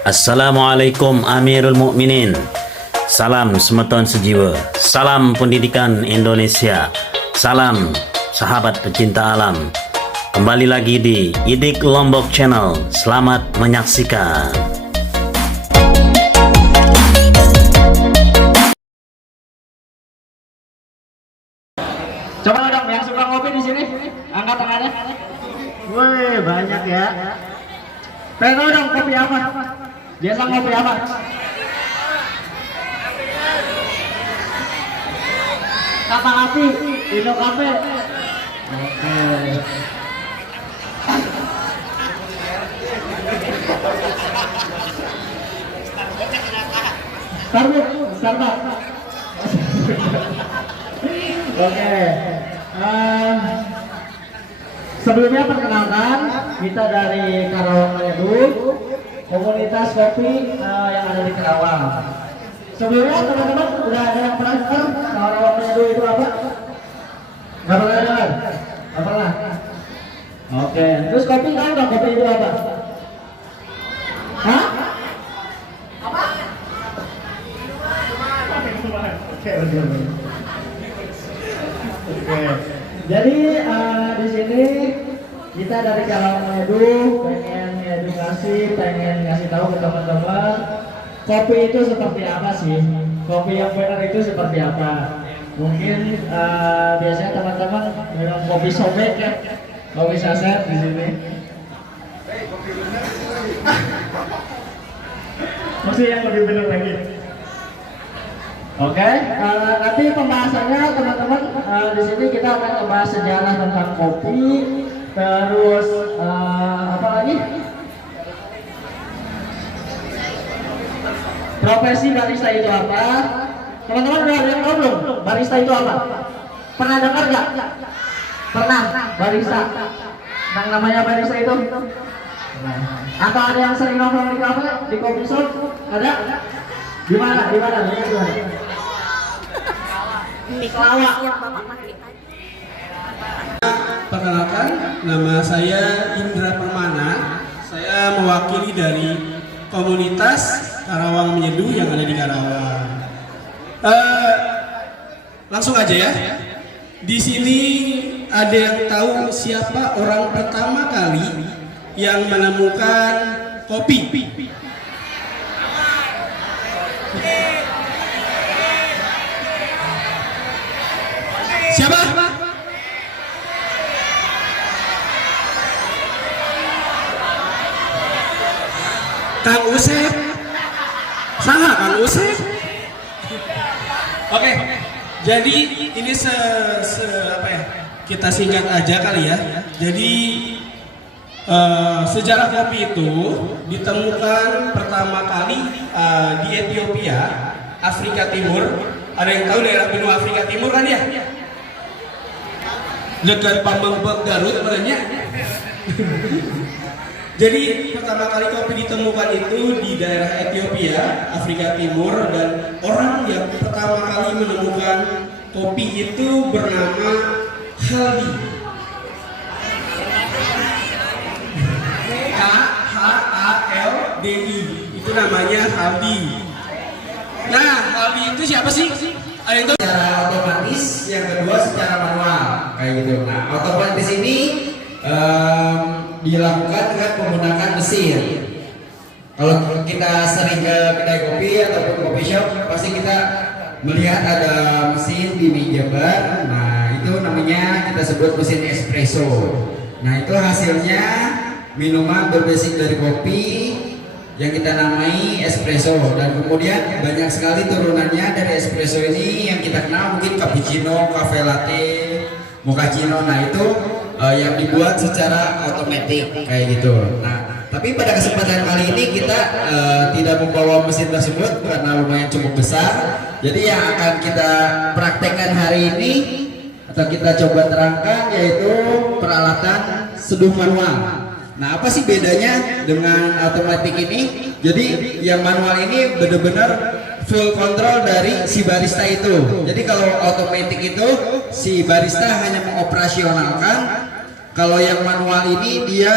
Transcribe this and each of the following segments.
Assalamualaikum Amirul Mukminin. Salam semeton sejiwa. Salam pendidikan Indonesia. Salam sahabat pecinta alam. Kembali lagi di IDIK Lombok Channel. Selamat menyaksikan. Coba dong yang suka ngopi di sini, angkat tangannya. Woi, banyak ya. Pengen dong kopi apa? Biasa ngopi apa? Kata api, Indo Cafe. Oke. Starbucks. Oke. Sebelumnya perkenalkan, kita dari Karawang Manyadu, komunitas kopi yang ada di Karawang. Sebelumnya teman-teman udah ada yang pernah dengar Karawang Manyadu itu apa? Gak pernah dengar? Gak pernah? Oke, terus kopi tahu nggak kopi itu apa? Hah? Apa? Oke. Jadi di sini kita dari Karawang Manyadu pengen edukasi, pengen ngasih tahu ke teman-teman kopi itu seperti apa sih? Kopi yang benar itu seperti apa? Mungkin biasanya teman-teman minum kopi sobek ya, kopi saset di sini. Masih yang lebih benar lagi. Oke, nanti pembahasannya teman-teman di sini kita akan membahas sejarah tentang kopi, terus apa lagi? Profesi barista itu apa? Teman-teman udah ada yang tahu belum? Barista itu apa? Pernah dengar nggak? Pernah, barista. Yang namanya barista itu? Atau ada yang sering nongkrong di kafe, di kopi shop? Ada? Di mana? Di mana? Kelawak. Perkenalkan, nama saya Indra Permana. Saya mewakili dari komunitas Karawang Menyeduh yang ada di Karawang. Langsung aja ya. Di sini ada yang tahu siapa orang pertama kali yang menemukan kopi? Siapa? Kang Usep. Saha Kang Usep. Oke. Jadi ini apa ya? Kita singkat aja kali ya. Jadi sejarah kopi itu ditemukan pertama kali di Ethiopia, Afrika Timur. Ada yang tahu daerah benua Afrika Timur kan ya? Dekat Pambembek Garut sebenarnya. Jadi pertama kali kopi ditemukan itu di daerah Ethiopia, Afrika Timur, dan orang yang pertama kali menemukan kopi itu bernama Haldi. Haldi itu namanya Haldi. Nah, Haldi itu siapa sih? Ada yang tahu? Secara otomatis, yang kedua secara manual, kayak gitu. Nah, otomatis ini dilakukan dengan menggunakan mesin. Kalau kita sering ke kedai kopi ataupun kopi shop, pasti kita melihat ada mesin di meja bar. Nah, itu namanya kita sebut mesin espresso. Nah, itu hasilnya minuman berbasis dari kopi yang kita namai espresso, dan kemudian banyak sekali turunannya dari espresso ini yang kita kenal, mungkin cappuccino, cafe latte, mochaccino. Nah, itu yang dibuat secara otomatis kayak gitu. Nah, tapi pada kesempatan kali ini kita tidak membawa mesin tersebut karena lumayan cukup besar. Jadi yang akan kita praktekkan hari ini atau kita coba terangkan yaitu peralatan seduh manual. Nah, apa sih bedanya dengan otomatis ini? Jadi yang manual ini benar-benar full kontrol dari si barista itu. Jadi kalau otomatis itu si barista hanya mengoperasionalkan, kalau yang manual ini dia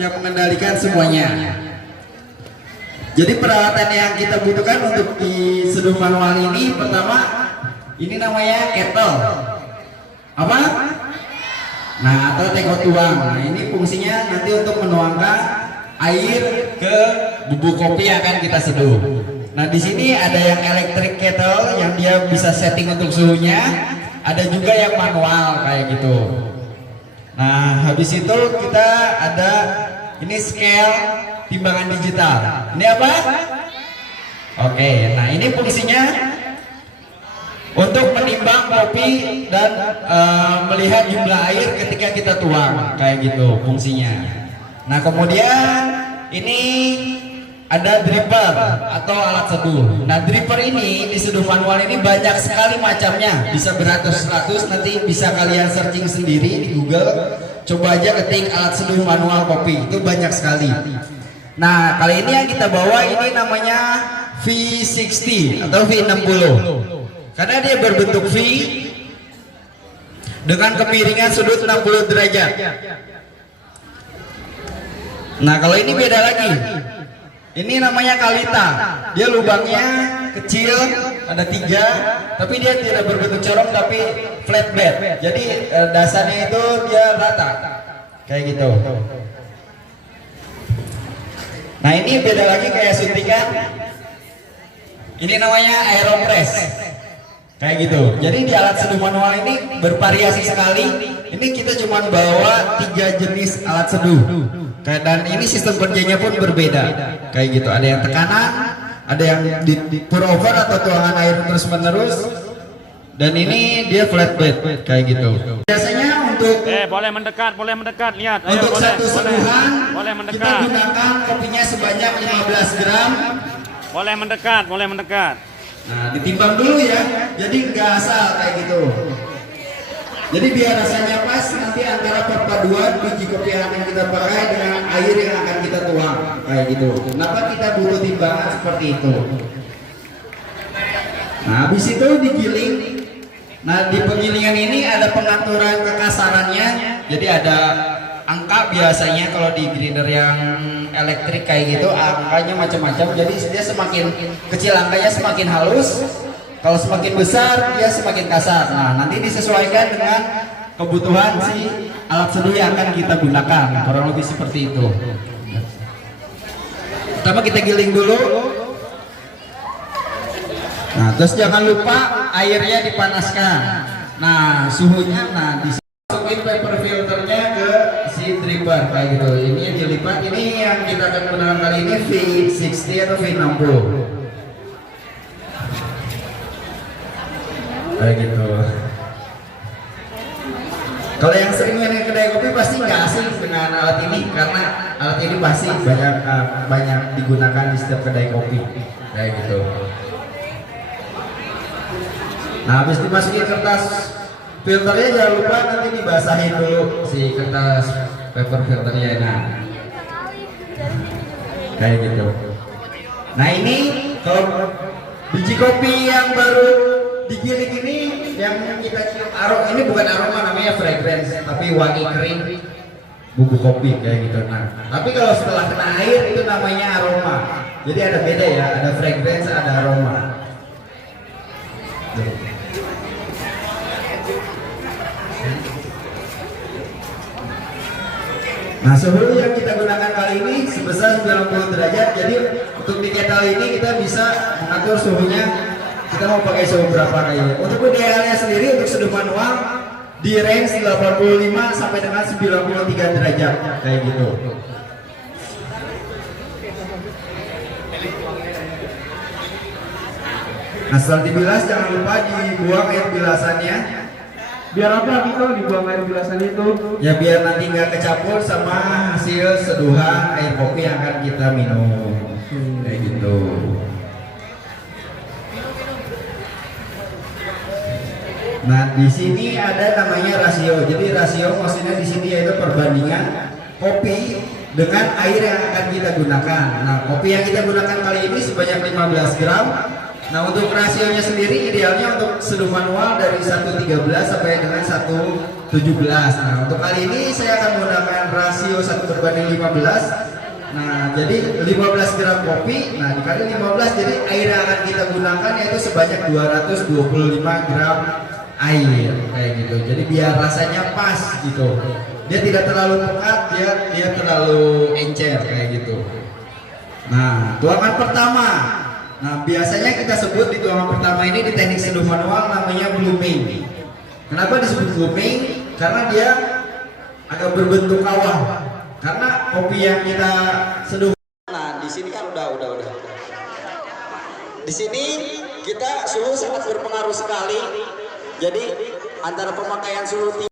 yang mengendalikan semuanya. Jadi peralatan yang kita butuhkan untuk di seduh manual ini, pertama ini namanya kettle. Apa? Nah, atau teko tuang. Nah, ini fungsinya nanti untuk menuangkan air ke bubuk kopi yang akan kita seduh. Nah, di sini ada yang electric kettle yang dia bisa setting untuk suhunya, ada juga yang manual kayak gitu. Nah, habis itu kita ada ini scale timbangan digital. Ini apa? Oke, nah ini fungsinya untuk menimbang kopi dan melihat jumlah air ketika kita tuang, kayak gitu fungsinya. Nah, kemudian ini ada dripper atau alat seduh. Nah, dripper ini di seduh manual ini banyak sekali macamnya, bisa beratus-ratus. Nanti bisa kalian searching sendiri di Google. Coba aja ketik alat seduh manual kopi, itu banyak sekali. Nah, kali ini yang kita bawa ini namanya V60 atau V60 karena dia berbentuk V dengan kemiringan sudut 60 derajat. Nah, kalau ini beda lagi. Ini namanya Kalita. Dia lubangnya kecil, ada 3, tapi dia tidak berbentuk corong tapi flatbed. Jadi dasarnya itu dia rata, kayak gitu. Nah, ini beda lagi kayak suntikan. Ini namanya aeropress, kayak gitu. Jadi di alat seduh manual ini bervariasi sekali. Ini kita cuma bawa 3 jenis alat seduh. Dan ini sistem kerjanya pun berbeda, kayak gitu. Ada yang tekanan, ada yang di pour over atau tuangan air terus menerus, dan ini dia flatbed, kayak gitu. Biasanya untuk boleh mendekat, lihat. Ayo, untuk satu seduhan boleh kita mendekat. gunakan kopinya sebanyak 15 gram. Boleh mendekat. Nah, ditimbang dulu ya, jadi nggak asal kayak gitu. Jadi biar rasanya pas, nanti antara perpaduan biji kopi yang akan kita pakai dengan air yang akan kita tuang, kayak gitu. Kenapa kita butuh timbangan seperti itu? Nah, habis itu digiling. Nah, di penggilingan ini ada pengaturan kekasarannya. Jadi ada angka biasanya kalau di grinder yang elektrik kayak gitu, angkanya macam-macam. Jadi dia semakin kecil angkanya semakin halus. Kalau semakin besar dia semakin kasar. Nah, nanti disesuaikan dengan kebutuhan si alat seduh yang akan kita gunakan. Kurang lebih seperti itu. Pertama kita giling dulu. Nah, terus jangan lupa airnya dipanaskan. Nah, suhunya dimasukin paper filternya ke si dripper kayak gitu. Ini yang dilipat. Ini yang kita akan gunakan kali ini V60 atau V60. Kayak gitu. Kalau yang sering main kedai kopi pasti nggak asing dengan alat ini, karena alat ini pasti banyak digunakan di setiap kedai kopi, kayak gitu. Nah, habis dimasukin kertas filternya jangan lupa nanti dibasahin dulu si kertas paper filternya. Nah, kayak gitu. Nah, ini kalau biji kopi yang baru digiling ini yang kita cium aroma, ini bukan aroma, namanya fragrance, tapi wangi kering bubuk kopi kayak gitu. Nah, tapi kalau setelah kena air itu namanya aroma. Jadi ada beda ya, ada fragrance, ada aroma. Nah, suhu yang kita gunakan kali ini sebesar 90 derajat. Jadi untuk di kettle ini kita bisa mengatur suhunya. Kita mau pakai suhu berapa kayaknya. Untuk idealnya sendiri untuk seduh manual di range 85 sampai dengan 93 derajat kayak gitu. Nah, setelah dibilas jangan lupa dibuang air bilasannya. Biar apa gitu dibuang air bilasan itu? Ya biar nanti nggak kecampur sama hasil seduhan air kopi yang akan kita minum. Kayak gitu. Nah, di sini ada namanya rasio. Jadi rasio maksudnya di sini yaitu perbandingan kopi dengan air yang akan kita gunakan. Nah, kopi yang kita gunakan kali ini sebanyak 15 gram. Nah, untuk rasionya sendiri idealnya untuk seduh manual dari 1,13 sampai dengan 1,17. Nah, untuk kali ini saya akan menggunakan rasio 1:15 Nah, jadi 15 gram kopi, nah dikali 15, jadi air yang akan kita gunakan yaitu sebanyak 225 gram air kayak gitu. Jadi biar rasanya pas gitu. Dia tidak terlalu pekat, dia terlalu encer kayak gitu. Nah, tuangan pertama. Nah, biasanya kita sebut di tuangan pertama ini di teknik seduh manual namanya blooming. Kenapa disebut blooming? Karena dia agak berbentuk kawah. Karena kopi yang kita seduh. Nah, di sini kan udah. Di sini kita suhu sangat berpengaruh sekali. Jadi antara pemakaian suhu